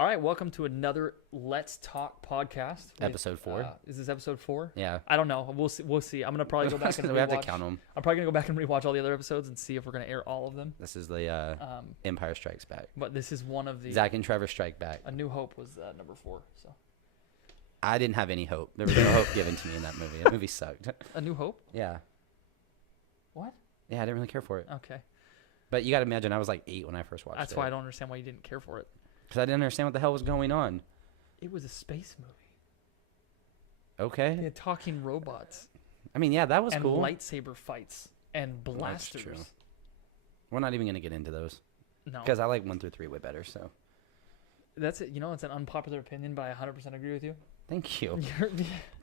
All right, welcome to another Let's Talk podcast. Episode 4. Is this episode 4? Yeah. I don't know. We'll see. We'll see. I'm gonna probably go back and rewatch. We have to count them. I'm probably gonna go back and rewatch all the other episodes and see if we're gonna air all of them. This is the Empire Strikes Back. But this is one of the. Zach and Trevor Strike Back. A New Hope was number 4. So. I didn't have any hope. There was no hope given to me in that movie. That movie sucked. A New Hope? Yeah. What? Yeah, I didn't really care for it. Okay. But you got to imagine I was like 8 when I first watched it. That's why I don't understand why you didn't care for it. Because I didn't understand what the hell was going on. It was a space movie. Okay. They had talking robots. I mean, yeah, that was and cool. Lightsaber fights and blasters. That's true. We're not even going to get into those. No. Because I like 1 through 3 way better, so. That's it. You know, it's an unpopular opinion, but I 100% agree with you. Thank you.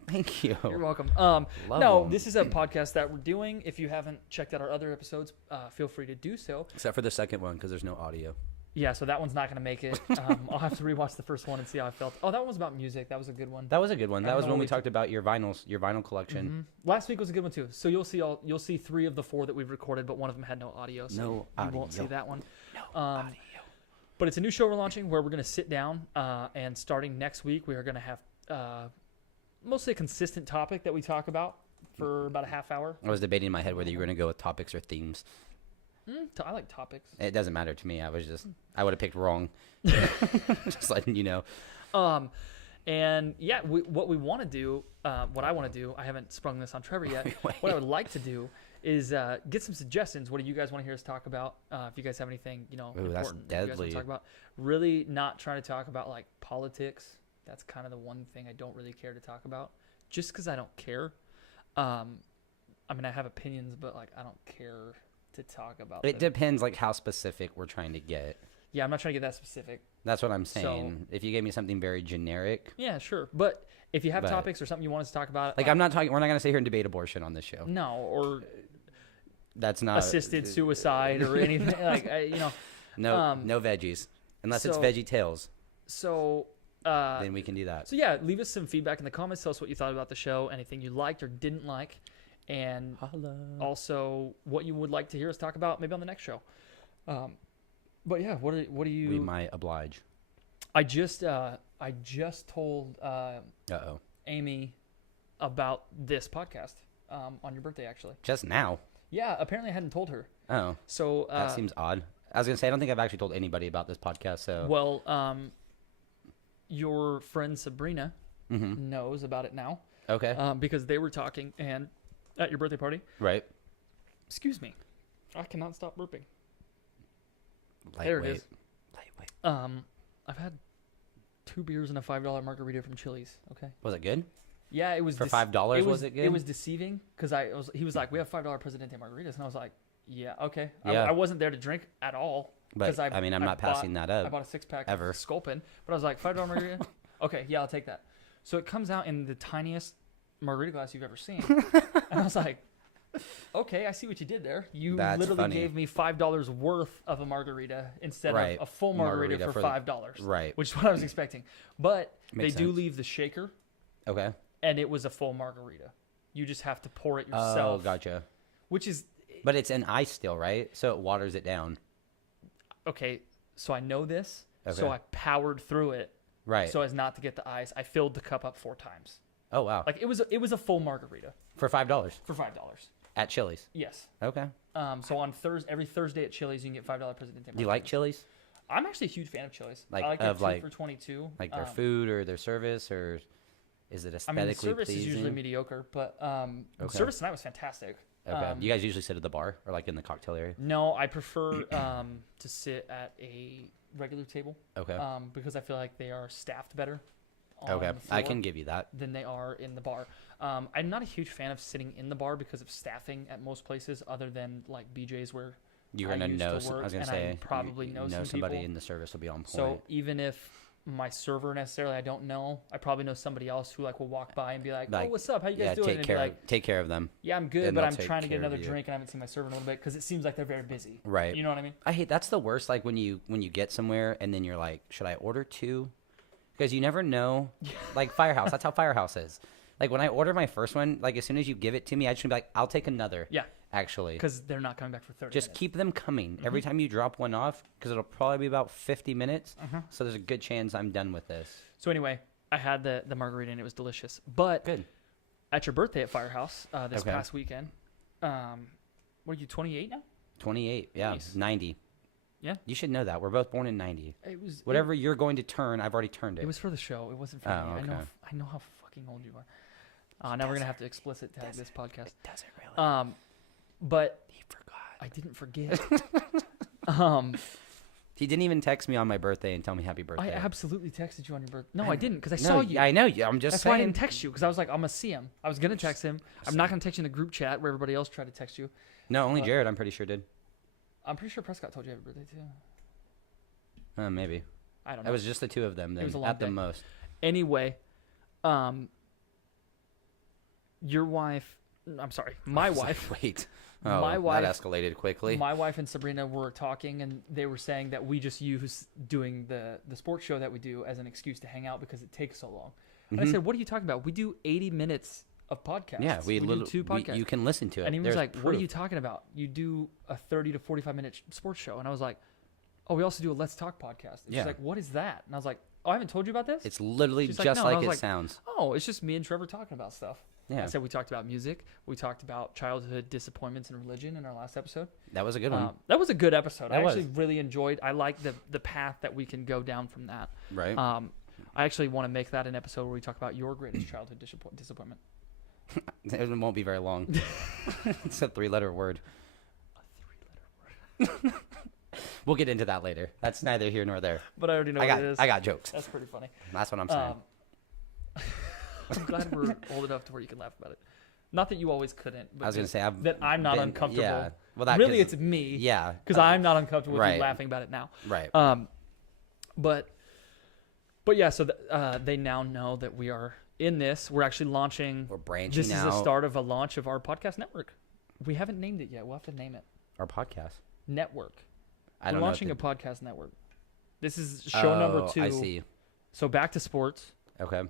Thank you. You're welcome. This is a podcast that we're doing. If you haven't checked out our other episodes, feel free to do so. Except for the second one, because there's no audio. Yeah, so that one's not going to make it. I'll have to rewatch the first one and see how I felt. Oh, that one was about music. That was a good one. That was a good one. That was when we talked about your vinyl collection. Mm-hmm. Last week was a good one too. So you'll see 3 of the 4 that we've recorded, but one of them had no audio. So no audio. You won't see that one. No audio. But it's a new show we're launching where we're going to sit down and starting next week we are going to have mostly a consistent topic that we talk about for about a half hour. I was debating in my head whether you were going to go with topics or themes. I like topics. It doesn't matter to me. I would have picked wrong. Just letting you know. And yeah, what we want to do, what I want to do, I haven't sprung this on Trevor yet. What I would like to do is get some suggestions. What do you guys want to hear us talk about? If you guys have anything, important that's you guys want deadly. to talk about. Really not trying to talk about like politics. That's kind of the one thing I don't really care to talk about, just because I don't care. I mean, I have opinions, but like I don't care to talk about it. Depends like how specific we're trying to get. Yeah, I'm not trying to get that specific. That's what I'm saying. So, if you gave me something very generic. Yeah, sure. But if you have topics or something you want us to talk about. Like, I'm not talking, we're not going to sit here and debate abortion on this show. No, or that's not assisted suicide or anything. No veggies. Unless it's Veggie Tales. So. Then we can do that. So yeah, leave us some feedback in the comments. Tell us what you thought about the show, anything you liked or didn't like. And also what you would like to hear us talk about maybe on the next show. But yeah, what do you? We might oblige. I just told Amy about this podcast on your birthday, actually. Just now? Yeah, apparently I hadn't told her. Oh, so that seems odd. I was gonna say I don't think I've actually told anybody about this podcast. So well, your friend Sabrina knows about it now. Okay. Because they were talking and. At your birthday party? Right. Excuse me. I cannot stop burping. Lightweight. There it is. Lightweight. I've had 2 beers and a $5 margarita from Chili's. Okay. Was it good? Yeah, it was for $5. Was it good? It was deceiving because he was like, we have $5 Presidente margaritas, and I was like, yeah, okay. Yeah. I wasn't there to drink at all. But I'm not passing that up. I bought a 6-pack ever. Of Sculpin, but I was like, $5 margarita. Okay, yeah, I'll take that. So it comes out in the tiniest margarita glass you've ever seen. And I was like, okay, I see what you did there. That's literally funny. gave me $5 worth of a margarita instead of a full margarita for $5. Right. Which is what I was expecting. But Makes they do sense. leave the shaker. Okay. And it was a full margarita. You just have to pour it yourself. Oh, gotcha. Which is... But it's in ice still, right? So it waters it down. Okay, so I know this. Okay. So I powered through it. Right. So as not to get the ice. I filled the cup up 4 times. Oh, wow. Like, it was a full margarita. For $5? For $5. At Chili's? Yes. Okay. So on every Thursday at Chili's, you can get $5 Presidente. Do you like Chili's? I'm actually a huge fan of Chili's. Like, I like their 2 for $22. Like their food or their service, or is it aesthetically pleasing? I mean, the service is usually mediocre, but the service tonight was fantastic. Okay. Do you guys usually sit at the bar or like in the cocktail area? No, I prefer to sit at a regular table. Okay. Because I feel like they are staffed better. Okay, I can give you that. Than they are in the bar. I'm not a huge fan of sitting in the bar because of staffing at most places, other than like BJ's where you're gonna know. I was gonna say I probably know some somebody people. in the service will be on point. So even if my server necessarily I don't know, I probably know somebody else who like will walk by and be like, "Oh, what's up? How you guys doing?" Take care of them. Yeah, I'm good, but I'm trying to get another drink and I haven't seen my server in a little bit because it seems like they're very busy. Right. You know what I mean? I hate that's the worst. Like when you get somewhere and then you're like, should I order 2? Because you never know. Like Firehouse, that's how Firehouse is. Like when I order my first one, like as soon as you give it to me, I just be like, I'll take another. Yeah. actually. Because they're not coming back for 30 Just minutes. keep them coming every time you drop one off, because it'll probably be about 50 minutes. So there's a good chance I'm done with this. So anyway, I had the margarita and it was delicious. But Good. at your birthday at Firehouse this Okay. past weekend, what are you, 28 now? 28. Yeah. Nice. 90. Yeah. You should know that. We're both born in 90. It was Whatever you're going to turn, I've already turned it. It was for the show. It wasn't for Oh, me. okay. I know how fucking old you are. Now we're gonna have to explicit tag this podcast. Doesn't really. But He forgot. I didn't forget. He didn't even text me on my birthday and tell me happy birthday. I absolutely texted you on your birthday. No, I didn't because I No, saw you. I know. I'm just That's saying. why I didn't text you because I was like, I'm gonna see him. I was gonna text him. I'm not gonna text you in a group chat where everybody else tried to text you. No, only But- Jared, I'm pretty sure, did. I'm pretty sure Prescott told you happy birthday too. Maybe. I don't know. It was just the two of them then, was a long at the day. most. Anyway, your wife. I'm sorry, my I was like, wife. wait. Oh, My wife- that escalated quickly. My wife and Sabrina were talking, and they were saying that we just use doing the sports show that we do as an excuse to hang out because it takes so long. And I said, "What are you talking about? We do 80 minutes of podcasts. Yeah, we do two podcasts." you can listen to it. And he was There's like, "What are proof. you talking about? You do a 30 to 45-minute sports show." And I was like, "Oh, we also do a Let's Talk podcast." And Yeah. she's like, "What is that?" And I was like, "Oh, I haven't told you about this." It's literally She's just like, "No," and I like was it like, sounds. "Oh, it's just me and Trevor talking about stuff." Yeah, I said we talked about music. We talked about childhood disappointments and religion in our last episode. that was a good one. That was a good episode. I That actually was. really enjoyed. I like the path that we can go down from that. Right? I actually want to make that an episode where we talk about your greatest childhood disappointment. It won't be very long. It's a 3-letter word. A 3-letter word. We'll get into that later. That's neither here nor there. But I already know I what it is. got jokes. That's pretty funny. That's what I'm saying. I'm glad we're old enough to where you can laugh about it. Not that you always couldn't, but I was gonna just say I've that I'm not been- uncomfortable. Yeah. Well, that Really, 'cause- it's me. yeah. Because I'm not uncomfortable with right. you laughing about it now. Right. But yeah, so they now know that we are in this. We're actually launching. We're branching This is out the start of a launch of our podcast network. We haven't named it yet. We'll have to name it. our podcast. Network. I We're don't launching know. a podcast network. This is show number 2. I see. So Back to Sports Okay.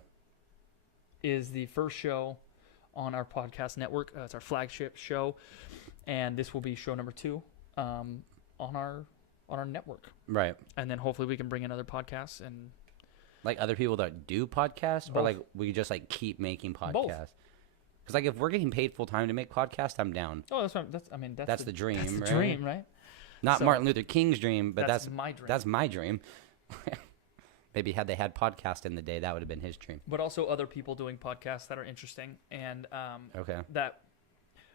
is the first show on our podcast network. It's our flagship show, and this will be show number 2 on our network. Right. And then hopefully we can bring in other podcasts and Like other people that do podcasts, or Both. like we just like keep making podcasts. Both. Because like if we're getting paid full time to make podcasts, I'm down. that's That's the dream, That's the right? dream, right? Not So- Martin Luther King's dream, but that's my dream. that's my dream. Maybe had they had podcast in the day, that would have been his dream. But also other people doing podcasts that are interesting and Okay. that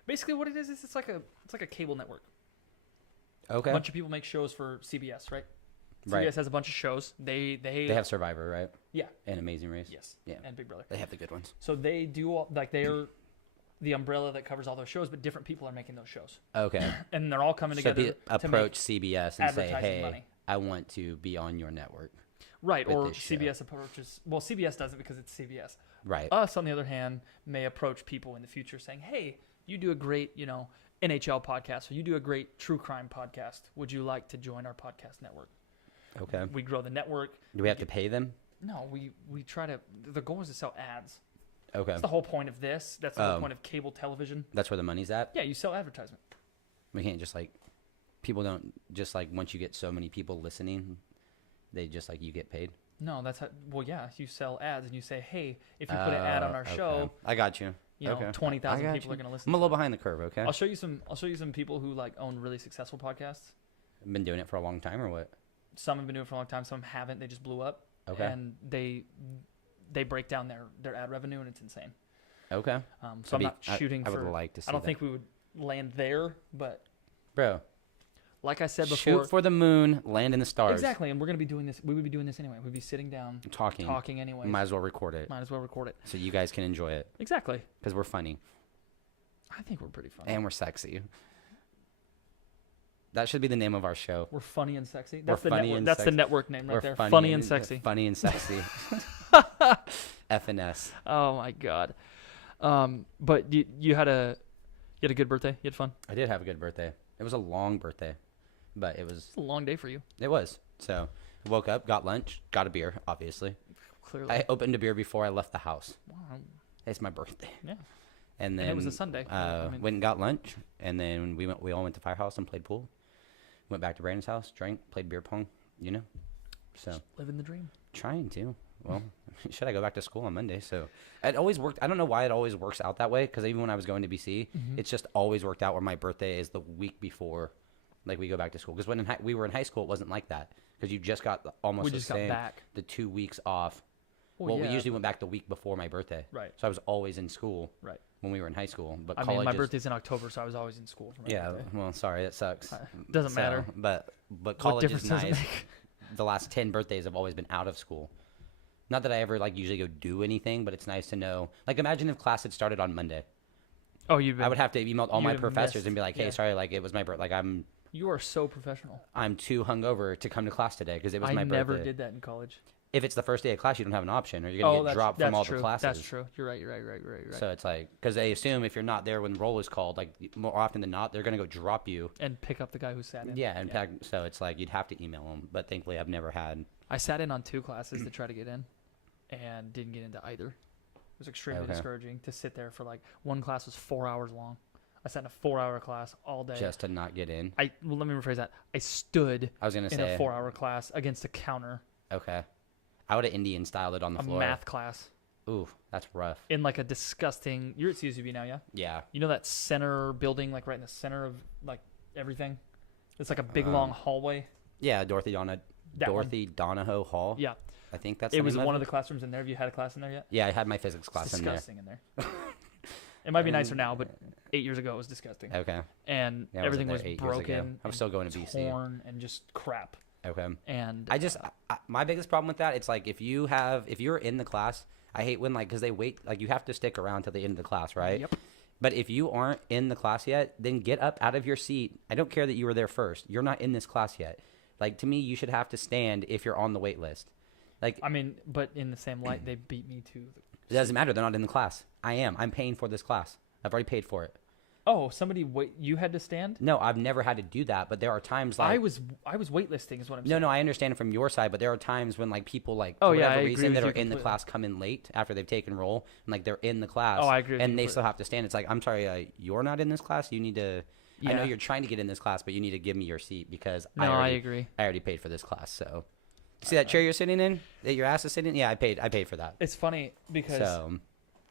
basically what it is it's like a cable network. Okay. A bunch of people make shows for CBS, right? Right. CBS has a bunch of shows. They They have Survivor, right? yeah, And Amazing Race. yes, Yeah. and Big Brother. They have the good ones. So they do all, like they're the umbrella that covers all those shows, but different people are making those shows, Okay. and they're all coming So together to approach CBS and say, advertising "Hey, money. I want to be on your network." right. with Or this show. CBS approaches. Well, CBS doesn't because it's CBS. Right. Us, on the other hand, may approach people in the future saying, "Hey, you do a great, NHL podcast, or you do a great true crime podcast. Would you like to join our podcast network?" Okay. We grow the network. Do we have to pay them? No, we try to. The goal is to sell ads. Okay. That's the whole point of this. That's the whole Oh. point of cable television. That's where the money's at. Yeah, you sell advertisement. We can't just like people don't just like once you get so many people listening, they just like you get paid. No, that's how. Well, yeah, you sell ads and you say, "Hey, if you put an ad on our Okay. show, I got you. 20,000 I got people you. are going to listen." I'm a to little it." behind the curve. Okay. I'll show you some people who like own really successful podcasts. I've been doing it for a long time, or what? Some have been doing it for a long time. Some haven't. They just blew up. Okay. And they break down their ad revenue, and it's insane. Okay. So I'm not shooting I for. would like to see I don't that. think we would land there, but Bro, like I said before, shoot for the moon, land in the stars. exactly. And we're gonna be doing this. We would be doing this anyway. We'd be sitting down talking anyway. Might as well record it Might as well record it. so you guys can enjoy it Exactly. because we're funny I think we're pretty funny. and we're sexy. That should be the name of our show. We're funny and sexy. We're That's the funny network. and That's the sexy. network name right We're there. Funny and sexy. Funny and sexy. FNS. Oh my god. But you had a good birthday. You had fun. I did have a good birthday. It was a long birthday, but it was. It's a long day for you. It was. So I woke up, got lunch, got a beer. Obviously, Clearly. I opened a beer before I left the house. Wow. It's my birthday. Yeah. And then it was a Sunday. went and got lunch, and then we all went to Firehouse and played pool. Went back to Brandon's house, drank, played beer pong, So just living the dream. trying to. Well, should I go back to school on Monday? So it always worked. I don't know why it always works out that way, because even when I was going to BC, it's just always worked out where my birthday is the week before, like, we go back to school. Because when we were in high school, it wasn't like that, because you just got almost the same. Got back. The 2 weeks off. Well, we usually went back the week before my birthday. Right. So I was always in school. Right. When we were in high school. But I mean, my birthday's in October, so I was always in school for my birthday. Well, sorry, that sucks. Doesn't matter. But college is does it nice. make? The last 10 birthdays have always been out of school. Not that I ever usually go do anything, but it's nice to know. Like, imagine if class had started on Monday. Oh, I would have to email all my professors missed. and be like, "Hey, sorry, it was my birthday. You are so professional. I'm too hungover to come to class today because it was my birthday." I never did that in college. If it's the first day of class, you don't have an option, or you're gonna get dropped from all the classes. That's true. You're right. So it's because they assume if you're not there when roll is called, more often than not, they're gonna go drop you and pick up the guy who sat in. Yeah, so it's you'd have to email them. But thankfully, I've never had. I sat in on 2 classes to try to get in, and didn't get into either. It was extremely discouraging to sit there for one class was 4 hours long. I sat in a 4-hour class all day Just to not get in. Let me rephrase that. I stood I was gonna in say a 4-hour class against a counter. Okay. I would have Indian styled it on the floor. A math class. Ooh, that's rough. In a disgusting. You're at CSUB now, yeah? Yeah. You know that center building, right in the center of everything? It's a big long hallway. Yeah, Dorothy Donahoe Hall. Yeah. I think that's. It was one of the classrooms in there. Have you had a class in there yet? Yeah, I had my physics class in there. Disgusting in there. It might be nicer now, but 8 years ago it was disgusting. Okay. And everything was broken. I'm still going to BC. Torn and just crap. Okay. And my biggest problem with that, it's if you're in the class, I hate when because they wait, you have to stick around till the end of the class, right? Yep. But if you aren't in the class yet, then get up out of your seat. I don't care that you were there first. You're not in this class yet. To me, you should have to stand if you're on the wait list. But in the same light, they beat me to. It doesn't matter. They're not in the class. I am. I'm paying for this class. I've already paid for it. Oh, you had to stand? No, I've never had to do that, but there are times I was waitlisting is what I'm saying. No, I understand it from your side, but there are times when people for whatever reason that are in the class come in late after they've taken roll and they're in the class. Oh, I agree. And they still have to stand. It's I'm sorry, you're not in this class. You need to. Yeah. I know you're trying to get in this class, but you need to give me your seat because I agree. I already paid for this class. So, see that chair you're sitting in, that your ass is sitting in? Yeah, I paid for that. It's funny because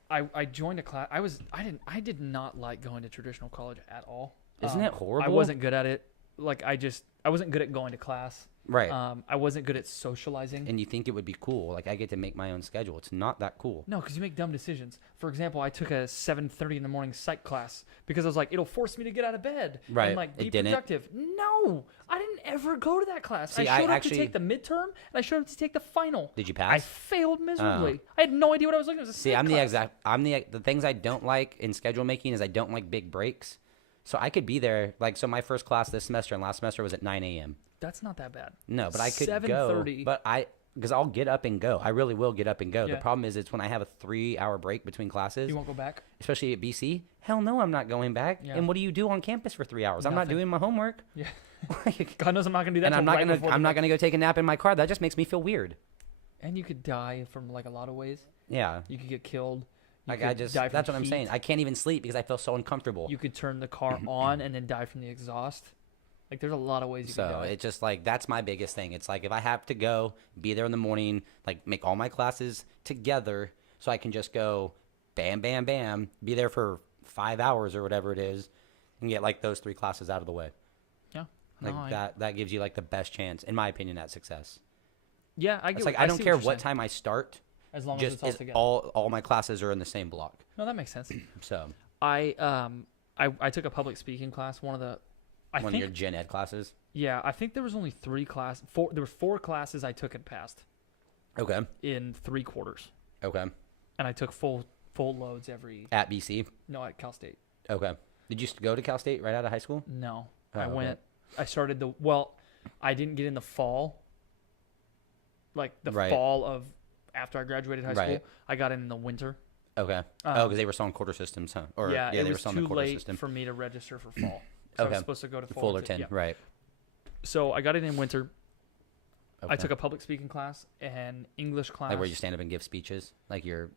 I joined a class. I did not like going to traditional college at all. Isn't it horrible? I wasn't good at it. I wasn't good at going to class. Right. I wasn't good at socializing. And you think it would be cool. I get to make my own schedule. It's not that cool. No, because you make dumb decisions. For example, I took a 7:30 in the morning psych class because I was it'll force me to get out of bed. Right. And be productive. No, I didn't ever go to that class. See, I showed up to take the midterm and I showed up to take the final. Did you pass? I failed miserably. I had no idea what I was looking at. See, the things I don't like in schedule making is I don't like big breaks. So I could be there. So my first class this semester and last semester was at 9 a.m. That's not that bad. No, but I could go. But because I'll get up and go. I really will get up and go. Yeah. The problem is it's when I have a 3-hour break between classes. You won't go back? Especially at BC. Hell no, I'm not going back. Yeah. And what do you do on campus for 3 hours? Nothing. I'm not doing my homework. Yeah. God knows I'm not going to do that. And I'm not going to go take a nap in my car. That just makes me feel weird. And you could die from a lot of ways. Yeah. You could get killed. That's what I'm saying. I can't even sleep because I feel so uncomfortable. You could turn the car on and then die from the exhaust. There's a lot of ways you can die. So it's just that's my biggest thing. It's if I have to go, be there in the morning, make all my classes together so I can just go bam, bam, bam, be there for 5 hours or whatever it is and get those 3 classes out of the way. Yeah. That gives you the best chance, in my opinion, at success. Yeah, I get It's I don't care what time I start. As long as it's all together. All my classes are in the same block. No, that makes sense. So I took a public speaking class, one of your gen ed classes. Yeah, I think there was only 3 classes. There were 4 classes I took and passed. Okay. In 3 quarters. Okay. And I took full loads every. At BC? No, at Cal State. Okay. Did you go to Cal State right out of high school? No, I went. I started I didn't get in the fall. Fall of after I graduated high school. I got in the winter. Okay. Because they were selling quarter systems, huh? Or they were selling the quarter system. It was too late for me to register for fall. So I was supposed to go to Fullerton, right. So I got it in winter. I took a public speaking class and English class. Like where you stand up and give speeches, like your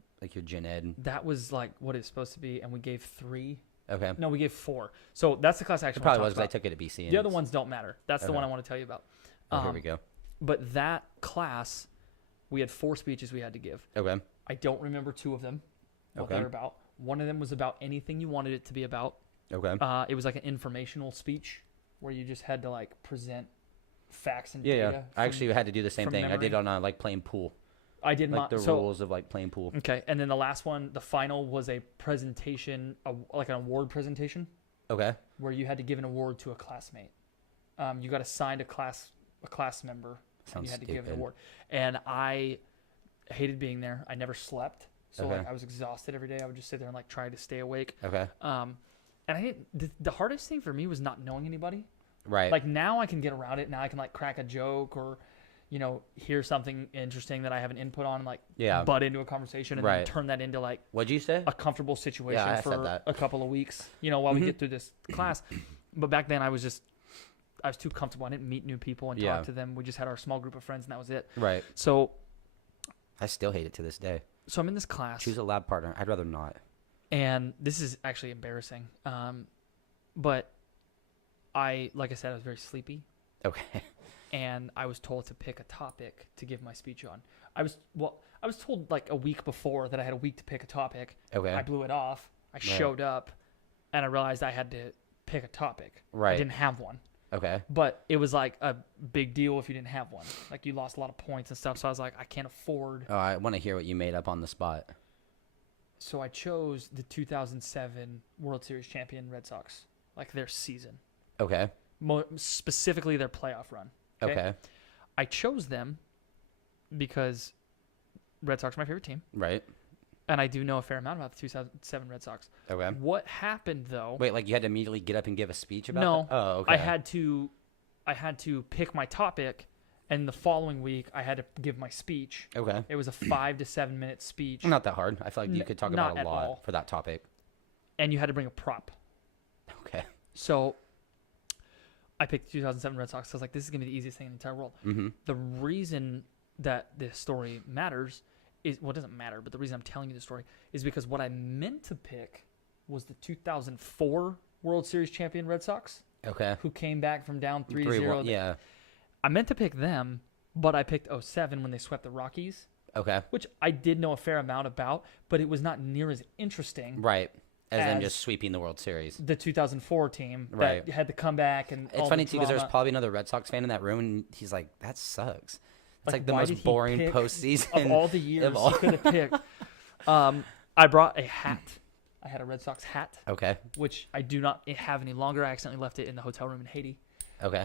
gen ed. That was like what it's supposed to be, and we gave 3. Okay. No, we gave 4. So that's the class I actually It probably want was to talk because I about. took it at BC. The other ones don't matter. That's the one I want to tell you about. Oh, here we go. But that class, we had 4 speeches we had to give. Okay. I don't remember 2 of them, what they were about. One of them was about anything you wanted it to be about. Okay. It was like an informational speech where you just had to like present facts and Yeah, data. yeah. I actually had to do the same thing. memory. I did on like playing pool. I did Like the rules of like playing pool. Okay, and then the last one, the final, was a presentation, like an award presentation, Okay. where you had to give an award to a classmate. You got assigned a class member, and you had to give an award. And I hated being there. I never slept, so like I was exhausted every day. I would just sit there and like try to stay awake. Okay. And I didn't. The hardest thing for me was not knowing anybody. Right. Like now I can get around it. Now I can like crack a joke or, hear something interesting that I have an input on and like butt into a conversation and then turn that into like What'd you say? a comfortable situation I said for that. a couple of weeks, while we get through this class. But back then I was too comfortable. I didn't meet new people and talk to them. We just had our small group of friends and that was it. Right. So I still hate it to this day. So I'm in this class. Choose a lab partner. I'd rather not. And this is actually embarrassing. But like I said, I was very sleepy. Okay. And I was told to pick a topic to give my speech on. I was told like a week before that I had a week to pick a topic. Okay. I blew it off. I showed up, and I realized I had to pick a topic. Right. I didn't have one. Okay. But it was like a big deal if you didn't have one. Like you lost a lot of points and stuff. So I was like, I can't afford. Oh, I want to hear what you made up on the spot. So I chose the 2007 World Series champion Red Sox, like their season. Okay. Specifically their playoff run. Okay. I chose them because Red Sox are my favorite team. Right. And I do know a fair amount about the 2007 Red Sox. Okay. What happened though? Wait, like you had to immediately get up and give a speech about No. that? Oh, okay. I had to pick my topic, and the following week I had to give my speech. Okay. It was a 5 to 7 minute speech. Not that hard. I feel like you could talk about not a at lot all. for that topic. And you had to bring a prop. Okay. So I picked the 2007 Red Sox. So I was like, this is going to be the easiest thing in the entire world. Mm-hmm. The reason that this story matters is, well, it doesn't matter, but the reason I'm telling you the story is because what I meant to pick was the 2004 World Series champion Red Sox. Okay. Who came back from down 3-0. Yeah. I meant to pick them, but I picked 07 when they swept the Rockies. Okay. Which I did know a fair amount about, but it was not near as interesting. Right. As them just sweeping the World Series. The 2004 team right. that had to come back. And it's funny, too, because there's probably another Red Sox fan in that room, and he's like, that sucks. It's like the most boring postseason. Of all the years he could have picked. I brought a hat. I had a Red Sox hat. Okay. Which I do not have any longer. I accidentally left it in the hotel room in Haiti. Okay.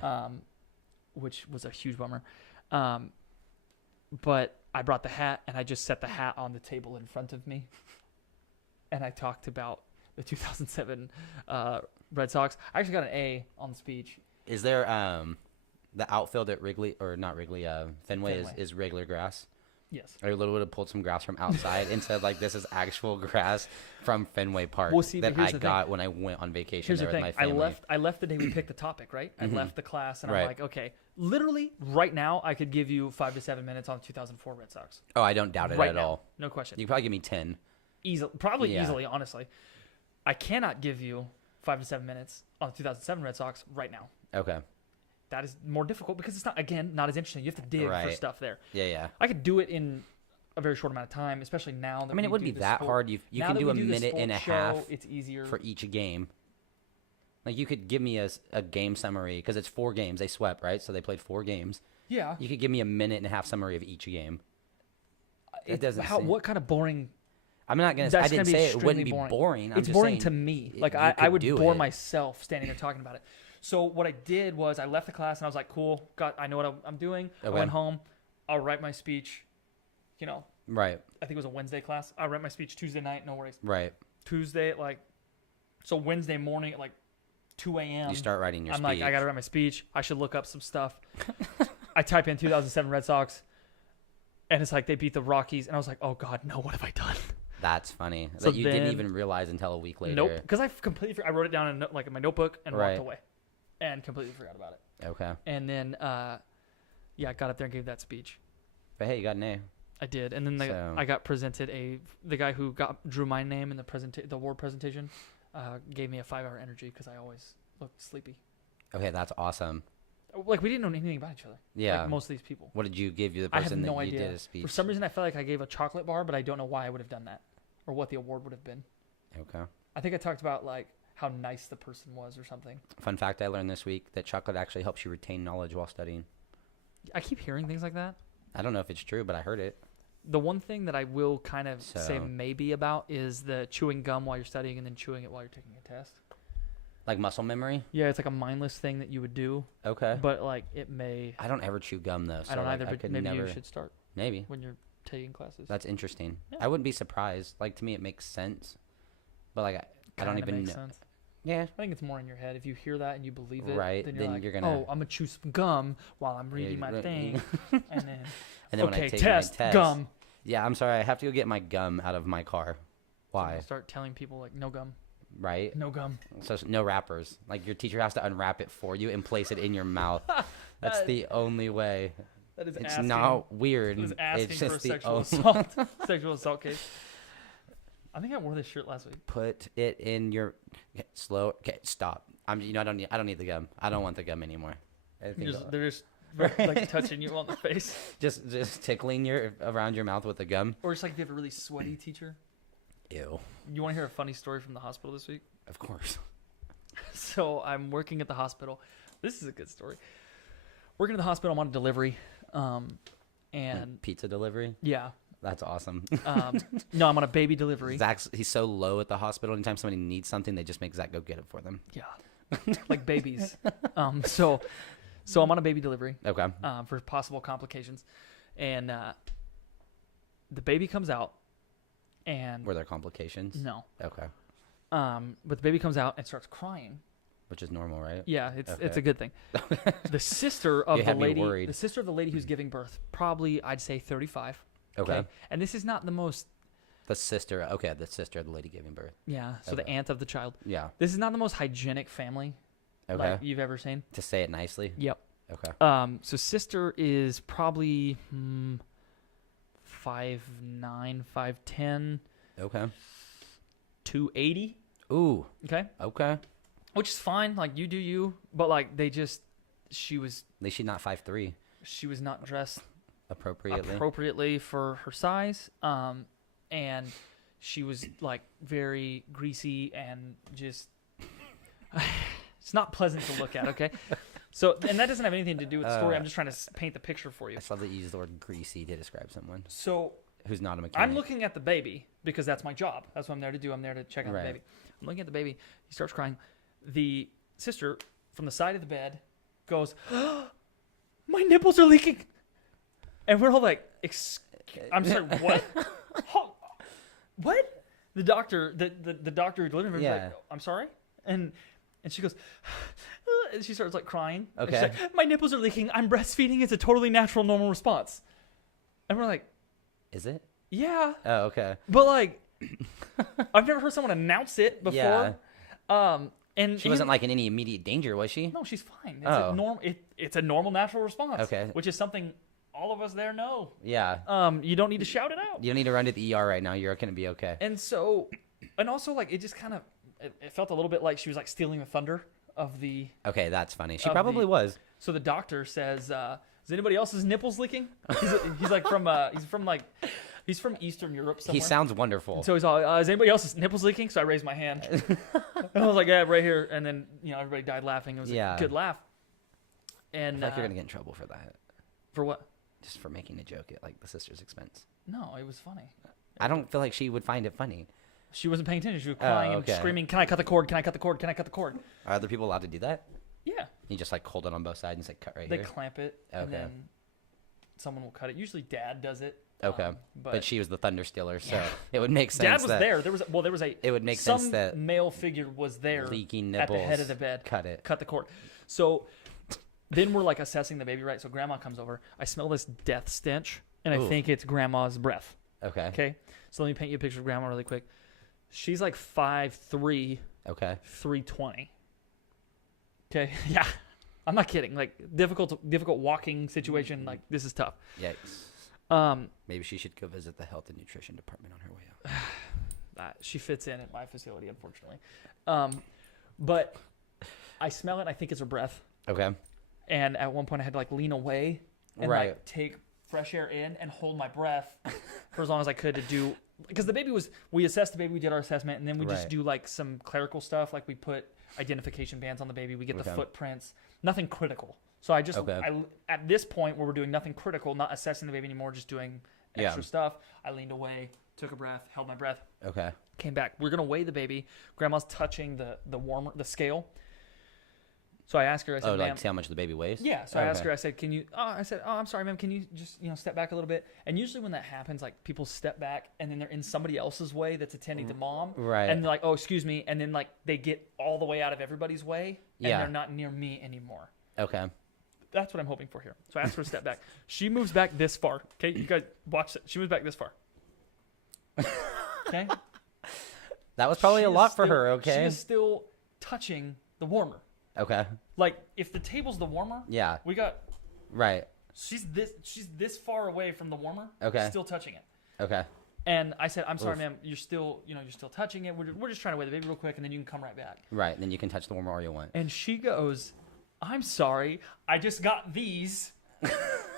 Which was a huge bummer. But I brought the hat, and I just set the hat on the table in front of me. And I talked about the 2007 Red Sox. I actually got an A on the speech. Is there the outfield at Wrigley, or not Wrigley, Fenway. Is regular grass? Yes. I literally would have pulled some grass from outside and said, like, this is actual grass from Fenway Park that I got when I went on vacation there with my family. I left the day we picked the topic, right? I left the class, and I'm like, okay, literally right now I could give you 5 to 7 minutes on the 2004 Red Sox. Oh, I don't doubt it at all. No question. You could probably give me 10. Easily, honestly. I cannot give you 5 to 7 minutes on the 2007 Red Sox right now. Okay. That is more difficult because it's not as interesting. You have to dig for stuff there. Yeah. I could do it in a very short amount of time, especially now that it wouldn't be that hard. You can do a minute and a half it's easier for each game. Like, you could give me a game summary, because it's 4 games. They swept, right? So they played 4 games. Yeah. You could give me a minute and a half summary of each game. What kind of boring... I'm not going to... I didn't say it wouldn't be boring. It's boring to me. Like, I would bore myself standing there talking about it. So what I did was I left the class, and I was like, cool, I know what I'm doing. Okay. I went home. I'll write my speech, Right. I think it was a Wednesday class. I'll write my speech Tuesday night, no worries. Right. Tuesday at so Wednesday morning at 2 a.m. You start writing your speech. I'm like, I got to write my speech. I should look up some stuff. I type in 2007 Red Sox, and it's like they beat the Rockies, and I was like, oh, God, no, what have I done? That's funny. So that you didn't even realize until a week later. Nope, because I completely I wrote it down in my notebook and walked away, and completely forgot about it. Okay. And then, Yeah, I got up there and gave that speech. But hey, you got an A. I did, and then I got presented the guy who drew my name in the award presentation, gave me a 5-hour energy because I always look sleepy. Okay, that's awesome. Like, we didn't know anything about each other. Yeah. Like most of these people. What did you give you the I have person no that you idea. did a speech? For some reason, I felt like I gave a chocolate bar, but I don't know why I would have done that or what the award would have been. Okay. I think I talked about like how nice the person was or something. Fun fact I learned this week, that chocolate actually helps you retain knowledge while studying. I keep hearing things like that. I don't know if it's true, but I heard it. The one thing that I will kind of say maybe about is the chewing gum while you're studying and then chewing it while you're taking a test. Like muscle memory? Yeah, it's like a mindless thing that you would do. Okay. But like it may. I don't ever chew gum though. So I don't like, either, but maybe you should start. Maybe. When you're taking classes. That's interesting. Yeah. I wouldn't be surprised. Like, to me, it makes sense. But like, I don't even know. Sense. Yeah. I think it's more in your head. If you hear that and you believe it, Right, then you're then like, you're gonna- oh, I'm gonna chew some gum while I'm reading my thing, and then And then okay, when I take test, my test, gum. yeah, I'm sorry, I have to go get my gum out of my car. Why? So start telling people like, no gum, Right? no gum. So no wrappers. Like, your teacher has to unwrap it for you and place it in your mouth. That's the only way. That is It's asking, not weird. That is asking It's for a just the sexual only. assault. Sexual assault case. I think I wore this shirt last week. Put it in your. Okay, slow. Okay, stop. I don't need the gum. I don't want the gum anymore. I think They're just like touching you on the face, just tickling around your mouth with the gum. or just like if you have a really sweaty teacher. Ew. You want to hear a funny story from the hospital this week? Of course. So I'm working at the hospital. This is a good story. Working at the hospital, I'm on a delivery, and Pizza delivery. yeah, That's awesome. no, I'm on a baby delivery. He's so low at the hospital. Anytime somebody needs something, they just make Zach go get it for them. Yeah, like babies. So I'm on a baby delivery. Okay. For possible complications, and the baby comes out, and Were there complications? no, Okay. but the baby comes out and starts crying. Which is normal, right? Yeah, it's Okay. a good thing. The sister of You the had me lady, worried. the sister of the lady who's giving birth, probably I'd say 35. Okay. And this is not the most. The sister. Okay, the sister of the lady giving birth. Yeah. So the Okay. aunt of the child. Yeah. This is not the most hygienic family Okay. like you've ever seen. To say it nicely. Yep. Okay. So sister is probably 5'9", 5'10", Okay. 280. Ooh. Okay. Okay. Which is fine. Like you do you, but like she was At least she's not 5'3". not dressed Appropriately. appropriately for her size. And she was like very greasy and just it's not pleasant to look at. Okay. So, and that doesn't have anything to do with the story. I'm just trying to paint the picture for you. I saw that you used the word greasy to describe someone So who's not a mechanic. I'm looking at the baby because that's my job. That's what I'm there to do. I'm there to check on the Right. baby. I'm looking at the baby. He starts crying. The sister from the side of the bed goes, "My nipples are leaking," and we're all like, "I'm sorry, what? What?" The doctor, the doctor who delivered me was Yeah. like, "I'm sorry," and she goes, and she starts like crying. And Okay. she's like, "My nipples are leaking. I'm breastfeeding. It's a totally natural, normal response." And we're like, Is it? "Yeah." Oh, okay. But like, I've never heard someone announce it before. Yeah. And She wasn't like in any immediate danger, was she? No, she's fine. It's Oh. a it's a normal natural response. Okay. Which is something all of us there know. Yeah. You don't need to shout it out. You don't need to run to the ER right now. You're going to be okay. And so, and also like it just kind of it felt a little bit like she was like stealing the thunder of the. Okay, that's funny. She Of probably the- was. So the doctor says, "Is anybody else's nipples leaking?" He's like he's from Eastern Europe somewhere. He sounds wonderful. And so he's all, "Is anybody else's nipples leaking?" So I raised my hand. And I was like, "Yeah, right here." And then, everybody died laughing. It was Yeah. a good laugh. I And feel like you're going to get in trouble for that. for what? Just for making a joke at like the sister's expense. No, it was funny. I don't feel like she would find it funny. She wasn't paying attention. She was crying okay. and screaming, "Can I cut the cord? Can I cut the cord? Can I cut the cord?" Are other people allowed to do that? Yeah. You just like hold it on both sides and say cut right They here. clamp it, and Okay. then someone will cut it. Usually Dad does it. Okay. But, But she was the thunder stealer, so Yeah. it would make sense. Dad was that there. There was a It would make some sense that male figure was there leaking at nipples. the head of the bed. Cut it. Cut the cord. So then we're like assessing the baby, right? So Grandma comes over. I smell this death stench, and I Ooh. think it's Grandma's breath. Okay. Okay. So let me paint you a picture of Grandma really quick. She's like 5'3", Okay. 320. Okay. Yeah. I'm not kidding. Like difficult walking situation. Like this is tough. Yikes. Maybe she should go visit the health and nutrition department on her way out. She fits in at my facility, unfortunately. But I smell it. I think it's her breath. Okay. And at one point, I had to like lean away and Right. like take fresh air in and hold my breath for as long as I could to do. Because the baby we assessed the baby, we did our assessment, and then we just Right. do like some clerical stuff. Like we put identification bands on the baby. We get the Okay. footprints. Nothing critical. So I just, Okay. at this point where we're doing nothing critical, not assessing the baby anymore, just doing extra stuff, I leaned away, took a breath, held my breath, Okay. came back. We're going to weigh the baby. Grandma's touching the warmer, the scale. So I asked her, I said, Like ma'am, see how much the baby weighs? yeah. So I asked her, I said, I'm sorry, ma'am, can you just, step back a little bit? And usually when that happens, like people step back and then they're in somebody else's way that's attending to mom. Right. And they're like, oh, excuse me. And then like they get all the way out of everybody's way and Yeah. they're not near me anymore. Okay. That's what I'm hoping for here. So I asked her to step back. She moves back this far. Okay, you guys watch it. She moves back this far. Okay. That was probably She a is lot for still- her. She Okay. is still touching the warmer. Okay. Like if the table's the warmer, Yeah. we got. Right. She's this far away from the warmer. Okay. Still touching it. Okay. And I said, I'm sorry, Oof. ma'am. You're still touching it. We're just trying to weigh the baby real quick, and then you can come right back. Right. And then you can touch the warmer all you want. And she goes, I'm sorry. I just got these,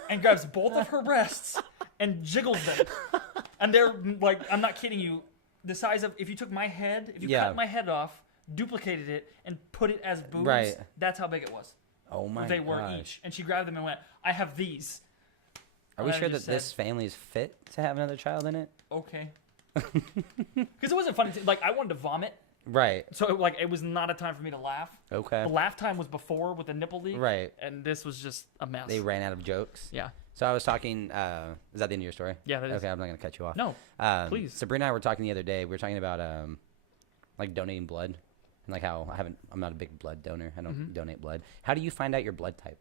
and grabs both of her breasts and jiggles them. And they're like, I'm not kidding you, the size of, if you took my head, if you cut my head off, duplicated it, and put it as boobs, Right. that's how big it was. Oh my They gosh. were each. And she grabbed them and went, I have these. Are we And I sure that just said, this family is fit to have another child in it? Okay. Because it wasn't funny. Like, I wanted to vomit. Right. So, it was not a time for me to laugh. Okay. The laugh time was before with the nipple leak. Right. And this was just a mess. They ran out of jokes. Yeah. So I was talking. Is that the end of your story? Yeah, that is. Okay, I'm not gonna cut you off. No, please. Sabrina and I were talking the other day. We were talking about like donating blood, and like how I'm not a big blood donor. I don't donate blood. How do you find out your blood type?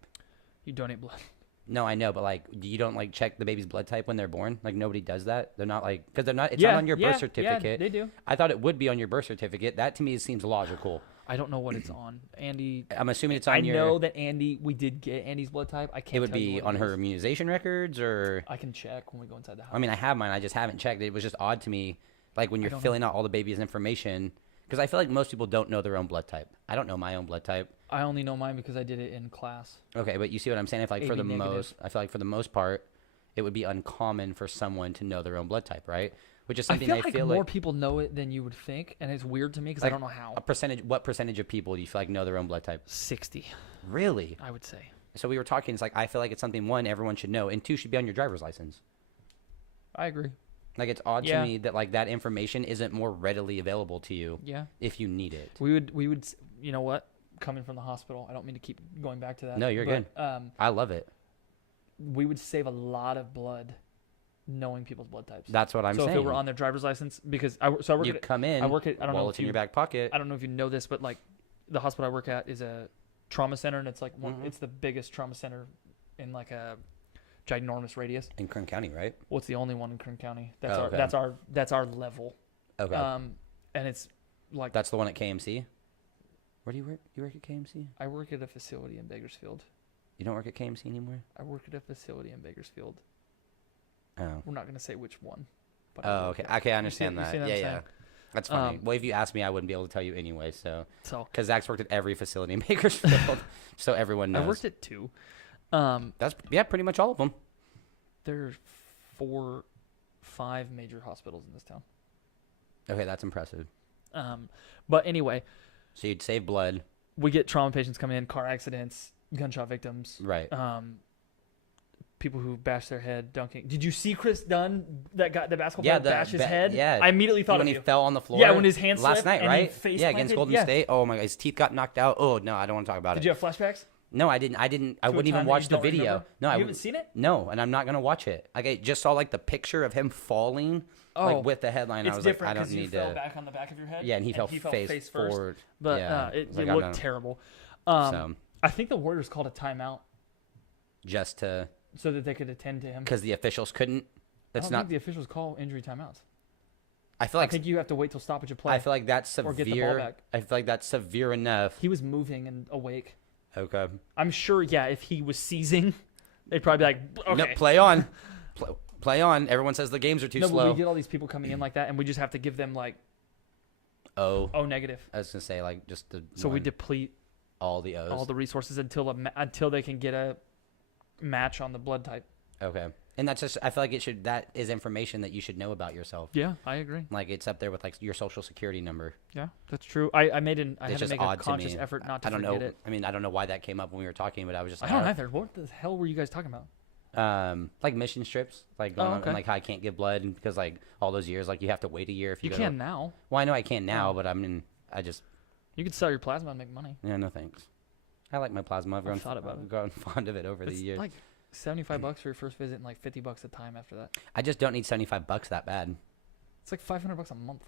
You donate blood. No, I know, but like, you don't like check the baby's blood type when they're born. Like nobody does that. They're not like because they're not. It's not on your birth certificate. Yeah, they do. I thought it would be on your birth certificate. That to me seems logical. I don't know what it's on. Andy. I'm assuming it's on I your. know that Andy. We did get Andy's blood type. I can't. It would tell you be what on it her is. immunization records, or I can check when we go inside the house. I mean, I have mine. I just haven't checked. It was just odd to me, like when you're don't filling out all the baby's information, because I feel like most people don't know their own blood type. I don't know my own blood type. I only know mine because I did it in class. Okay, but you see what I'm saying? If like for AB the negative. I feel like for the most part, it would be uncommon for someone to know their own blood type, right? Which is I something feel like more people know it than you would think, and it's weird to me because I Like, don't know how. What percentage of people do you feel like know their own blood type? 60, Really? I would say. So we were talking. It's like I feel like it's something one everyone should know, and two should be on your driver's license. I agree. Like it's odd Yeah. to me that like that information isn't more readily available to you Yeah. if you need it. We would. You know what? Coming from the hospital, I don't mean to keep going back to that. No, you're good. good. I love it. We would save a lot of blood knowing people's blood types. That's what I'm so saying. if it were on their driver's license, because I work you at come in. I work at I don't know wallet's if in you, your back pocket. I don't know if you know this, but like the hospital I work at is a trauma center, and it's like it's the biggest trauma center in like a ginormous radius. In Kern County, right? Well, it's the only one in Kern County. That's Oh, our okay. that's our level. Okay. And it's like That's the one at KMC. Where do you work? You work at KMC? I work at a facility in Bakersfield. You don't work at KMC anymore? I work at a facility in Bakersfield. Oh. We're not going to say which one. But I Oh, work okay. at- Okay, I understand you that. see what I'm Yeah, saying? yeah. That's funny. Um, Well, if you asked me, I wouldn't be able to tell you anyway. So, So because Zach's worked at every facility in Bakersfield, so everyone knows. I worked at 2. That's pretty much all of them. There's 5 major hospitals in this town. Okay, that's impressive. But anyway, So you'd save blood, we get trauma patients coming in, car accidents, gunshot victims, right? people who bash their head dunking. Did you see Chris Dunn that got the basketball Yeah, player bash his head? yeah. I immediately thought when of he you. fell on the floor. Yeah, when his hand last slipped night, and he right? face Yeah, against planted. Golden Yeah. State. Oh my God, his teeth got knocked out. Oh no, I don't want to talk about Did it. you have flashbacks? No, I didn't. I To a wouldn't even time that watch you the don't video. remember? No, You I haven't seen it? No, and I'm not gonna watch it. Like I just saw like the picture of him falling, Oh, like with the headline. It's I was like, different I don't because you need fell to. back on the back of your head. Yeah, and he fell face first. forward. But yeah, it like, looked terrible. So I think the Warriors called a timeout just to so that they could attend to him. because the officials couldn't. I That's don't not. think the officials call injury timeouts. I feel I like think you have to wait till stoppage of play. I feel like that's or get the ball severe. back. I feel like that's severe enough. He was moving and awake. Okay. I'm sure, yeah, if he was seizing, they'd probably be like, okay. No, play on. Play on. Everyone says the games are too No, but slow. we get all these people coming in like that, and we just have to give them like O negative. I was gonna say like just the. So we deplete all the O's. all the resources until they can get a match on the blood type. Okay. And that's just, I feel like that is information that you should know about yourself. Yeah, I agree. Like it's up there with like your social security number. Yeah, that's true. I had It's to just make a odd to conscious me. effort not to I don't forget know. it. I mean, I don't know why that came up when we were talking, but I was just I like, don't either. What the hell were you guys talking about? like mission trips, like going on, okay. and like how I can't give blood because like all those years, like you have to wait a year if you You go can to, now. Well, I know I can now, Oh. but I mean, I just You could sell your plasma and make money. no thanks. I like my plasma. I've thought about it. grown fond of it over the It's years. like $75 for your first visit and like $50 a time after that. I just don't need $75 that bad. It's like $500 a month.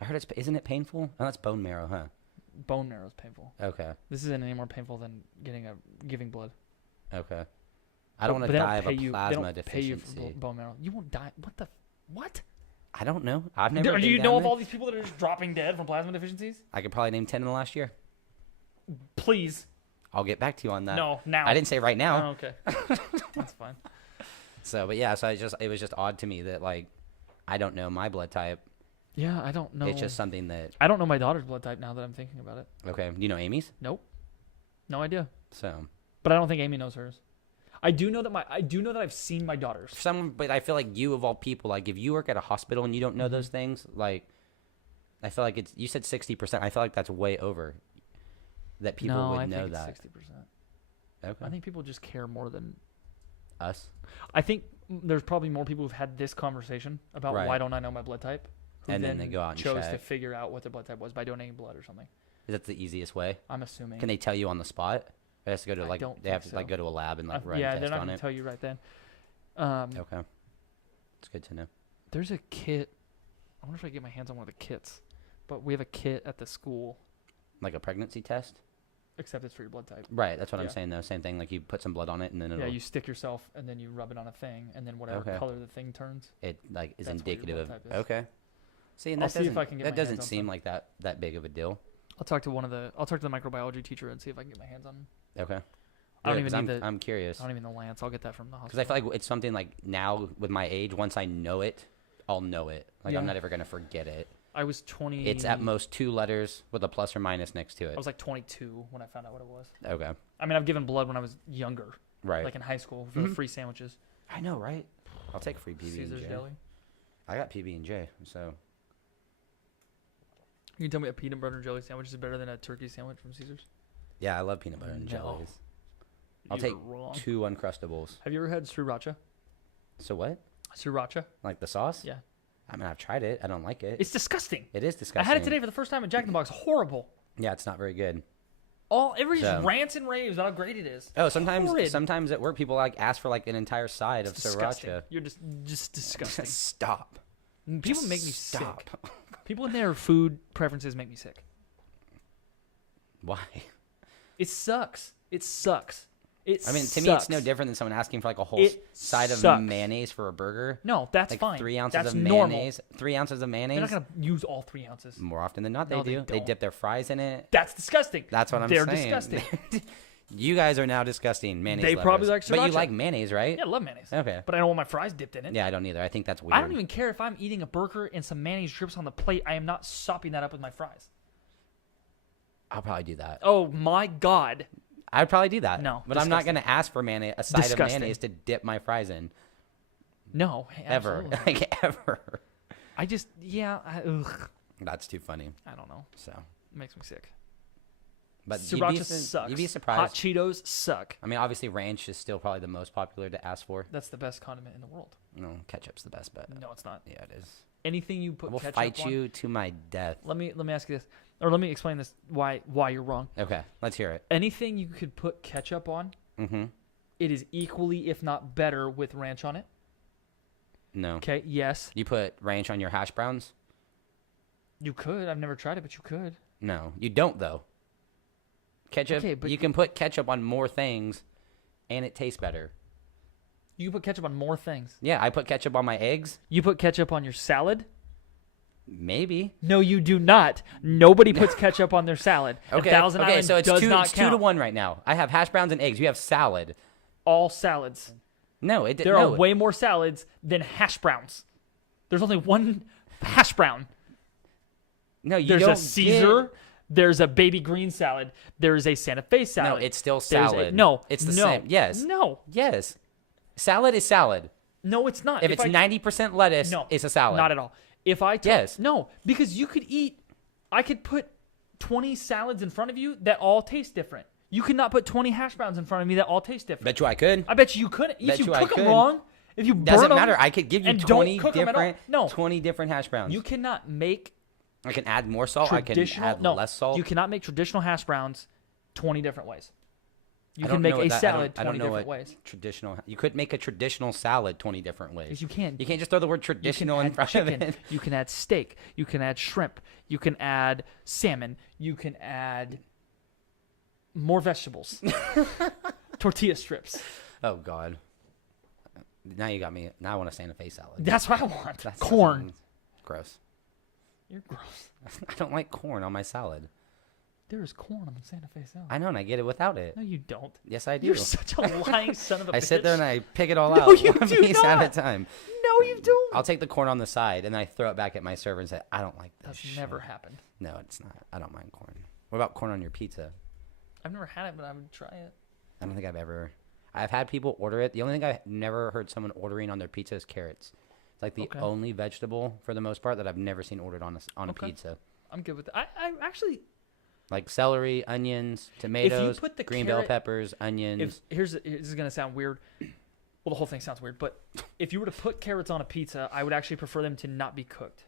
I heard isn't it painful? Oh, that's bone marrow, huh? Bone marrow is painful. Okay. This isn't any more painful than giving blood. Okay. I don't want But to they die of a they plasma don't pay you for deficiency. bone marrow. You won't die. What? I don't know. I've never. Do been you down know of there. all these people that are just dropping dead from plasma deficiencies? I could probably name 10 in the last year. Please. I'll get back to you on that. No, now. I didn't say right now. Oh, okay. That's fine. So, but yeah, so it was just odd to me that like I don't know my blood type. Yeah, I don't know. It's just something that I don't know my daughter's blood type now that I'm thinking about it. okay. Do you know Amy's? Nope. No idea. So But I don't think Amy knows hers. I do know that I've seen my daughter's. but I feel like you of all people, like if you work at a hospital and you don't know those things, like I feel like you said 60%. I feel like that's way over. That people No, would I know think that. it's 60%. Okay. I think people just care more than. Us. I think there's probably more people who've had this conversation about Right. why don't I know my blood type, who And then they go out and chose to check. figure out what their blood type was by donating blood or something. Is that the easiest way? I'm assuming. Can they tell you on the spot? Or has to go to I like don't they have think to like so. go to a lab and like run yeah, a they're test not on gonna it. tell you right then. Okay. It's good to know. There's a kit. I wonder if I can get my hands on one of the kits. But we have a kit at the school, Like a pregnancy test? except it's for your blood type. Right, that's what I'm Yeah. saying though. Same thing, like you put some blood on it and then it'll Yeah, you stick yourself and then you rub it on a thing, and then whatever Okay. color the thing turns. it like is That's what your indicative blood of type is. okay. See, and I'll that see if doesn't I can get that my hands doesn't on seem some. like that big of a deal. I'll talk to the microbiology teacher and see if I can get my hands on. Okay. I don't Yeah, 'cause even need I'm curious. I don't even know Lance. I'll get that from the Because hospital. I feel like it's something like now with my age, once I know it, I'll know it. Like Yeah. I'm not ever gonna forget it. I was 20. It's at most 2 letters with a plus or minus next to I it. was like 22 when I found out what it was. Okay. I mean, I've given blood when I was younger, Right. like in high school for the Mhm. free sandwiches. I know, right? I'll take free PB and Caesar's J. jelly. I got PB and J, so You can tell me a peanut butter and jelly sandwich is better than a turkey sandwich from Caesar's? yeah, I love peanut butter and No. jellies. I'll You're take wrong. 2 Uncrustables. Have you ever had sriracha? So what? Sriracha? Like the sauce? Yeah. I mean, I've tried it. I don't like it. It's disgusting. It is I disgusting. had it today for the first time at Jack in the Box. Horrible. Yeah, it's not very good. Everybody just So- rants and raves about how great it is. Oh, sometimes Horrid. at work people like ask for like an entire side It's of disgusting. sriracha. You're just disgusting. Stop. People Just make me stop. sick. People in their food preferences make me sick. Why? It sucks. It sucks. I mean, to me, it's no different than someone asking for like a whole It side of sucks. mayonnaise for a burger. No, that's Like fine. 3 ounces That's of normal. mayonnaise. 3 ounces of mayonnaise. They're not gonna use all 3 ounces. More often than not, they No, they do. They don't. dip their fries in it. That's disgusting. That's what I'm They're saying. disgusting. You guys are now disgusting mayonnaise They lovers. probably like But you sriracha. like mayonnaise, right? Yeah, I love mayonnaise. Okay. But I don't want my fries dipped in it. Yeah, I don't either. I think that's weird. I don't even care if I'm eating a burger and some mayonnaise drips on the plate. I am not sopping that up with my fries. I'll probably do that. Oh my God. I'd probably do that. No, But I'm not disgusting. going to ask for mayonnaise, a side Disgusting. of mayonnaise to dip my fries in. No. Ever. absolutely. Like, ever. I just, ugh. That's too funny. I don't know. So, It makes me sick. but Sriracha sucks. you'd be Hot surprised. Cheetos suck. I mean, obviously, ranch is still probably the most popular to ask for. That's the best condiment in the world. No, ketchup's the best bet. No, it's not. Yeah, it is. Anything you put We'll ketchup fight on. you to my death. Let me ask you this, or let me explain this. Why you're wrong. Okay, let's hear it. Anything you could put ketchup on, Mm-hmm. it is equally, if not better, with ranch on it. No. Okay. Yes, You put ranch on your hash browns? you could. I've never tried it, but you could. No, you don't though. Ketchup. Okay, but you can put ketchup on more things, and it tastes better. You can put ketchup on more things. Yeah, I put ketchup on my eggs. You put ketchup on your salad. Maybe. No, you do not. Nobody puts ketchup on their salad. Okay. Thousand Okay. Island So it's does two. not It's count. 2-1 right now. I have hash browns and eggs. You have salad. All salads. No, it didn't. There are way more salads than hash browns. There's only one hash brown. No, you There's don't a Caesar. There's a baby green salad. There's a Santa Fe salad. No, it's still There's salad. no, it's the no, same. Yes. No. Yes. Salad is salad. No, it's not. If it's 90% lettuce, no, it's a salad. Not at all. If I Yes. No, because you could eat. I could put 20 salads in front of you that all taste different. You could not put 20 hash browns in front of me that all taste different. Bet you I could. I bet you couldn't. If Bet you you I cook them could. wrong, if you burn Doesn't them, matter. I could give you and 20 don't cook 'em at all. different, No. 20 different hash browns. You cannot make I can add more salt. I can traditional. add No, less salt. you cannot make traditional hash browns 20 different ways. You I can don't make know a what that- salad I don't 20 know different what ways. traditional. You could make a traditional salad 20 different ways. Yes, you can. You can't just throw the word You can traditional in add front chicken. of it. You can add steak. You can add shrimp. You can add salmon. You can add more vegetables. Tortilla strips. Oh God. Now you got me. Now I want a Santa Fe salad. That's what I want. That Corn. sounds gross. You're gross. I don't like corn on my salad. There is corn on the Santa Fe salad. I know, and I get it without it. No, you don't. Yes, I do. You're such a lying son of a bitch. I sit there and I pick it all No, out you one do piece at a not. time. No, you don't. I'll take the corn on the side and then I throw it back at my server and say, I don't like this. That's shit." never happened. No, it's not. I don't mind corn. What about corn on your pizza? I've never had it, but I would try it. I don't think I've ever. I've had people order it. The only thing I've never heard someone ordering on their pizza is carrots. It's like the Okay. only vegetable for the most part that I've never seen ordered on a Okay. pizza. I'm good with it. I actually, Like celery, onions, tomatoes, put the green bell carrot- peppers, onions. this is gonna sound weird. Well, the whole thing sounds weird, but if you were to put carrots on a pizza, I would actually prefer them to not be cooked,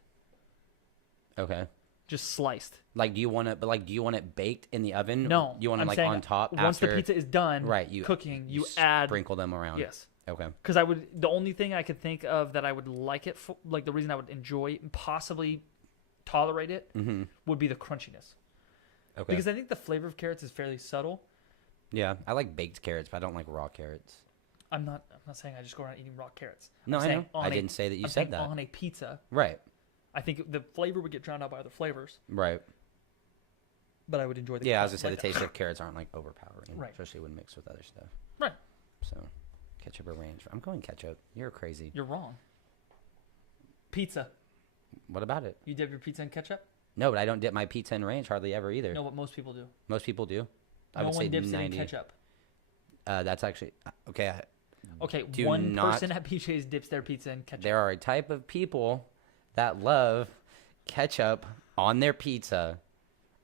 Okay. just sliced. Like, do you want it? But like, do you want it baked in the oven? No, You want them I'm like saying on top once after the pizza is done, right? You cooking, you s- add sprinkle them around. yes. Okay. Because I would. The only thing I could think of that I would like it for, like the reason I would enjoy it and possibly tolerate it, Mm-hmm. would be the crunchiness. Okay. Because I think the flavor of carrots is fairly subtle. Yeah, I like baked carrots, but I don't like raw carrots. I'm not saying I just go around eating raw carrots. No, I'm I saying know. on I a- didn't say that you I'm said saying that. on a pizza. Right. I think the flavor would get drowned out by other flavors, Right. but I would enjoy the. Yeah, I was crunch, gonna say like the taste of carrots aren't like overpowering, Right. especially when mixed with other stuff. Right. So, ketchup or ranch? I'm going ketchup. You're crazy. You're wrong. Pizza. What about it? You dip your pizza in ketchup? No, but I don't dip my pizza in ranch hardly ever either. No, what most people do. Most people do. I No would one say dips it in 90. ketchup. That's actually okay. Okay, Do one not- person at PJ's dips their pizza in ketchup. There are a type of people that love ketchup on their pizza.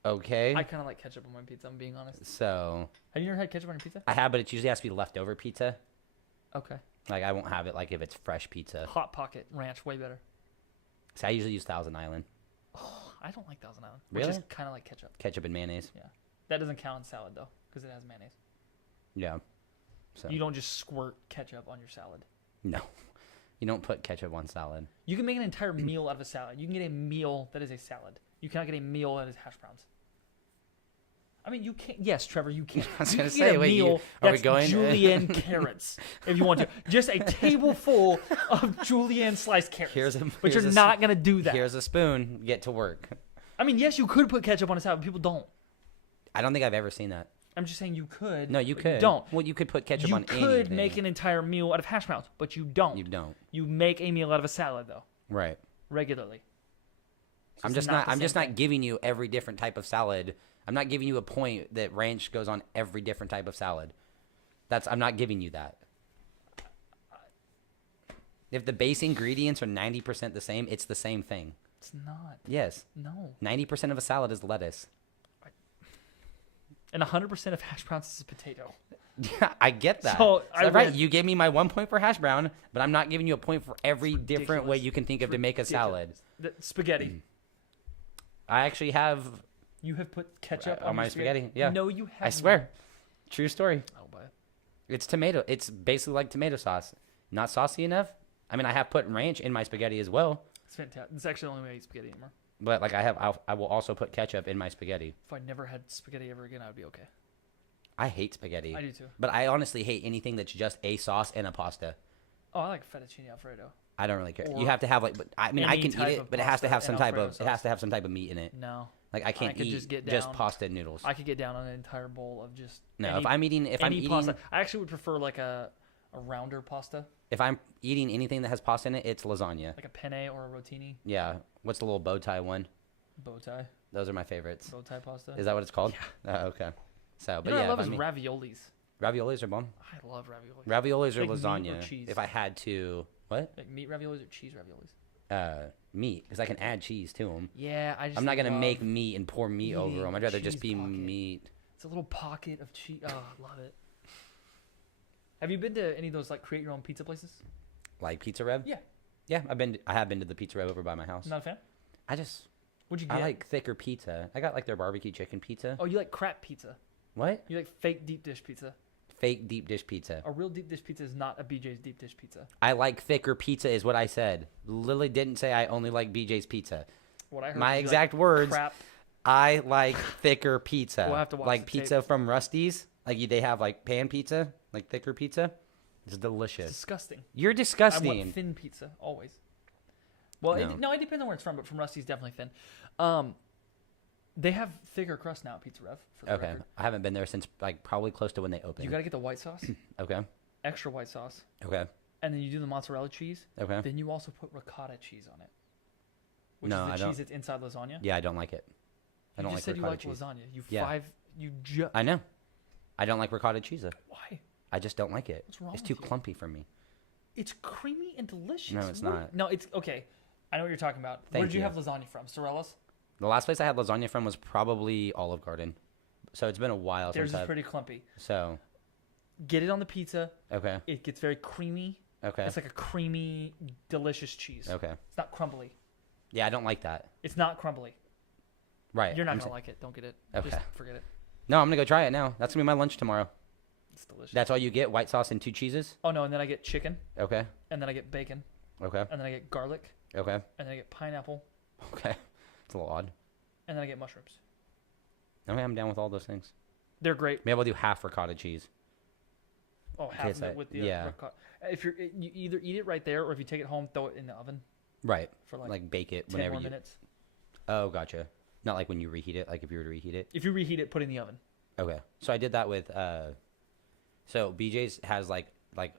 Okay. I kind of like ketchup on my pizza. I'm being honest. So Have you ever had ketchup on your pizza? I have, but it usually has to be leftover pizza. Okay. Like I won't have it like if it's fresh pizza. Hot Pocket ranch, way better. So I usually use Thousand Island I don't like Thousand Island. Really? Which is kind of like ketchup. ketchup and mayonnaise. That doesn't count in salad though, because it has mayonnaise. Yeah. So You don't just squirt ketchup on your salad. no, you don't put ketchup on salad. You can make an entire meal out of a salad. You can get a meal that is a salad. You cannot get a meal that is hash browns. I mean, you can't. Yes, Trevor, you can. I was You gonna can get say, a wait, meal are we that's going- julienne carrots if you want to. Just a table full of julienne sliced carrots. But you're not gonna do that. Here's a spoon. Get to work. I mean, yes, you could put ketchup on a salad, but people don't. I don't think I've ever seen that. I'm just saying you could. No, you but could. don't. Well, you could put ketchup You on could anything. make an entire meal out of hash browns, but you don't. You don't. You make a meal out of a salad though, Right. regularly. I'm It's just not not. the I'm same just thing. not giving you every different type of salad. I'm not giving you a point that ranch goes on every different type of salad. I'm not giving you that. If the base ingredients are 90% the same, it's the same thing. It's not. Yes. No. 90% of a salad is lettuce. And 100% of hash browns is a potato. Yeah, I get that. So, I right. win. You gave me my 1 point for hash brown, but I'm not giving you a point for every different way ridiculous. you can think of to make a salad. Spaghetti. I actually have You have put ketchup on on my your spaghetti. Yeah. No, you haven't. I swear. True story. I'll buy it. It's tomato. It's basically like tomato sauce. Not saucy enough. I mean, I have put ranch in my spaghetti as well, It's fantastic. It's actually the only way I eat spaghetti anymore. but like I will also put ketchup in my spaghetti. If I never had spaghetti ever again, I would be okay. I hate spaghetti. I do too. But I honestly hate anything that's just a sauce and a pasta. Oh, I like fettuccine Alfredo. I don't really care. Or You have to have like, but I mean, I any can eat type it, of but it has to pasta have some and type Alfredo of, it has sauce. to have some type of meat in it. No. Like I can't could eat just get just down. pasta and noodles. I could get down on an entire bowl of just No, any, if I'm eating, pasta. I actually would prefer like a rounder pasta, if I'm eating anything that has pasta in it, it's lasagna. like a penne or a rotini. Yeah. What's the little bow tie one? Bow tie. Those are my favorites. Bow tie pasta. Is that what it's called? Yeah. Oh, okay. So, You but know what yeah, I love if is I'm raviolis. raviolis are bomb. I love raviolis. Raviolis or Like meat or lasagna. cheese? If I had to, what? Like meat raviolis or cheese raviolis? Meat, because I can add cheese to them. Yeah, I'm not gonna make meat and pour meat over eating them. I'd a rather just cheese be pocket. meat. It's a little pocket of cheese. Oh, I love it. Have you been to any of those like create your own pizza places? Like Pizza Rev? Yeah. Yeah, I have been to the Pizza Rev over by my house. Not a fan. What'd you get? I like thicker pizza. I got like their barbecue chicken pizza. Oh, you like crap pizza? What? You like fake deep dish pizza? Fake deep dish pizza. A real deep dish pizza is not a BJ's deep dish pizza. I like thicker pizza is what I said. Lily didn't say I only like BJ's pizza. What I heard. My was you exact like words. Crap. I like thicker pizza. We'll have to watch like the pizza tape. from Rusty's. Like they have like pan pizza, like thicker pizza. It's It's delicious. disgusting. You're I disgusting. want thin pizza always. Well, No. it depends on where it's from, but from Rusty's definitely thin. They have thicker crust now at Pizza Rev. For the Okay, record. I haven't been there since like probably close to when they opened. You got to get the white sauce, Okay, extra white sauce, okay, and then you do the mozzarella cheese. okay. Then you also put ricotta cheese on it, which No, is the I cheese don't. that's inside lasagna. Yeah, I don't like it. I You don't just like said you ricotta like cheese. lasagna. Yeah. You I know. I don't like ricotta cheese. Why? I just don't like it. What's wrong It's with too you? clumpy for me. It's creamy and delicious. No, it's What- not. No, it's okay. I know what you're talking about. Where Thank did you you. have lasagna from? Sorella's? The last place I had lasagna from was probably Olive Garden. So it's been a while Theirs since is I've. pretty clumpy. So Get it on the pizza. okay, It gets very creamy. okay, It's like a creamy, delicious cheese. okay. It's not crumbly. Yeah, I don't like that. It's not crumbly. Right. You're not I'm gonna sa- like it. Don't get it. Okay. Just forget it. No, I'm gonna go try it now. That's gonna be my lunch tomorrow. It's delicious. That's all you get: white sauce and 2 cheeses. Oh no, and then I get chicken, Okay, and then I get bacon, okay, and then I get garlic, okay, and then I get pineapple, okay. It's a little odd. and then I get mushrooms. Okay, I'm down with all those things. They're great. Maybe I'll do half ricotta cheese. Oh, half case of it I- with the yeah. ricotta. If you either eat it right there, or if you take it home, throw it in the oven Right. for like, Like bake it 10 whenever more you. minutes. Oh, gotcha. Not like when you reheat it. Like if you were to reheat it. If you reheat it, put it in the oven. Okay. So I did that with. So BJ's has like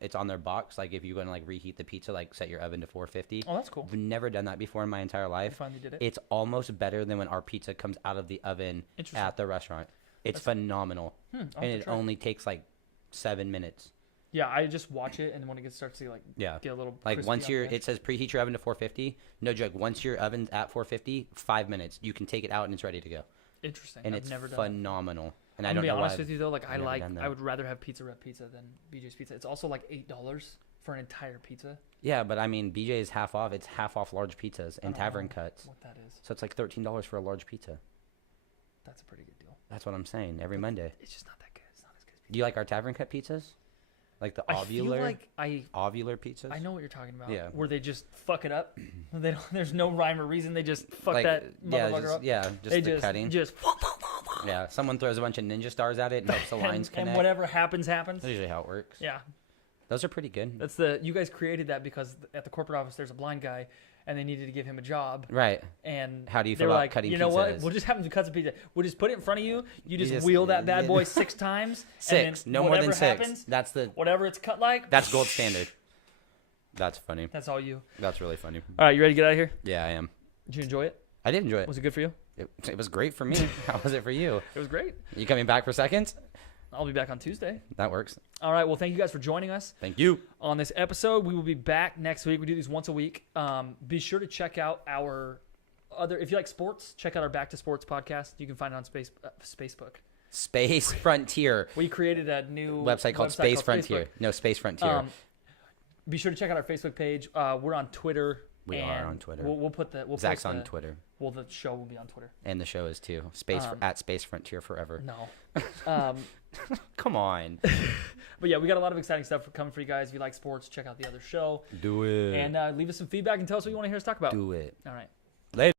it's on their box. Like if you're gonna like reheat the pizza, like set your oven to 450. Oh, that's cool. I've never done that before in my entire I life. finally did it. It's almost better than when our pizza comes out of the oven Interesting. at the restaurant. It's That's- phenomenal, I'll have and to it try it. only takes like 7 minutes. Yeah, I just watch it, and when it starts to like Yeah. get a little Like crispy once on you're, the edge. it says preheat your oven to 450. No joke. Once your oven's at 450, 5 minutes, you can take it out and it's ready to go. Interesting. And I've it's never done that. phenomenal. And I I'm don't gonna know be honest why. with you though, like I've never done that. I would rather have Pizza Rep pizza than BJ's pizza. It's also like $8 for an entire pizza. Yeah, but I mean, BJ is half off. It's half off large pizzas I and don't tavern know cuts. What that is? So it's like $13 for a large pizza. That's a pretty good deal. That's what I'm saying. Every Monday. It's just not that good. It's not as good as Do you like our tavern cut pizzas? Like the I feel ovular, like ovular pizzas? I know what you're talking about. Yeah. Where they just fuck it up. They don't, there's no rhyme or reason. They just fuck Like, that yeah, motherfucker just, up. yeah, just They the cutting. just Yeah, someone throws a bunch of ninja stars at it and helps the lines and connect. whatever happens. That's usually how it works. Yeah. Those are pretty good. That's you guys created that because at the corporate office there's a blind guy and they needed to give him a job. Right. And How do you they feel were about like, cutting you know what? pizzas? We'll just have him to cut some pizza. We'll just put it in front of you. You just just- wheel that bad yeah. boy 6 times. And Six. then No more than whatever 6. Happens, That's the. whatever it's cut like. That's gold standard. That's funny. That's all you. That's really funny. All right, you ready to get out of here? Yeah, I am. Did you enjoy it? I did enjoy it. Was it good for you? It was great for me. How was it for you? It was great. You coming back for seconds? I'll be back on Tuesday. That works. All right. Well, thank you guys for joining us Thank you. on this episode. We will be back next week. We do these once a week. Be sure to check out our other. If you like sports, check out our Back to Sports podcast. You can find it on Facebook. Space Frontier. We created a new Website called Space Frontier. Facebook. No, Space Frontier. Be sure to check out our Facebook page. We're on Twitter. We and are on Twitter. We'll put the. We'll Zach's post on the, Twitter. Well, the show will be on Twitter. And the show is too. At Space Frontier forever. No. Come on. But yeah, we got a lot of exciting stuff coming for you guys. If you like sports, check out the other show. Do it. And leave us some feedback and tell us what you want to hear us talk about. Do it. All right. Later.